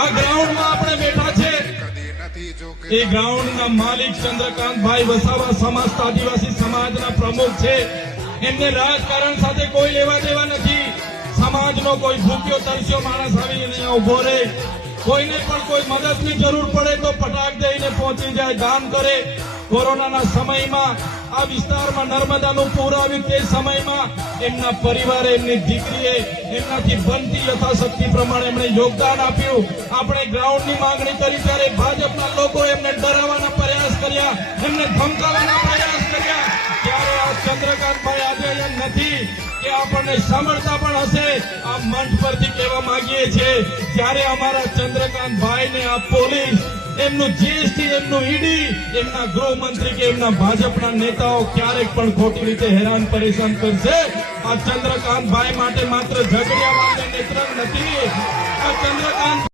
આ ગ્રાઉન્ડમાં આપણે બેઠા છે એ ગ્રાઉન્ડના માલિક ચંદ્રકાંતભાઈ વસાવા સમસ્ત આદિવાસી સમાજના પ્રમુખ છે. એમને રાજકારણ સાથે કોઈ લેવા દેવા નથી. સમાજનો કોઈ ભૂખ્યો તરસ્યો માણસ આવીને અહીંયા ઉભો રહે, કોઈને પણ કોઈ મદદની જરૂર પડે તો પટાક દઈને પહોંચી જાય, દાન કરે. કોરોનાના સમયમાં આ વિસ્તારમાં નર્મદાનું પૂર આવ્યું તે સમયમાં એમના પરિવારે, એમની દીકરીએ એમનાથી બનતી યથાશક્તિ પ્રમાણે એમણે યોગદાન આપ્યું. આપણે ગ્રાઉન્ડની માંગણી કરી ત્યારે ભાજપના લોકો એમને ડરાવવાના પ્રયાસ કર્યા, એમને ધમકાવવાના પ્રયાસ કર્યા. ત્યારે આ ચંદ્રકાંતભાઈ આજે અહીંયા નથી કે આપણને સાંભળતા પણ હશે. આ મંચ પરથી કહેવા માંગીએ છીએ, ત્યારે અમારા ચંદ્રકાંતભાઈને આ પોલીસ, એમનું જીએસટી, એમનું ઈડી, એમના ગૃહમંત્રી કે એમના ભાજપના નેતાઓ ક્યારેક પણ ખોટી રીતે હેરાન પરેશાન કરશે. આ ચંદ્રકાંતભાઈ માટે માત્ર ઝઘડિયા વાળા નેત્ર નથી. આ ચંદ્રકાંત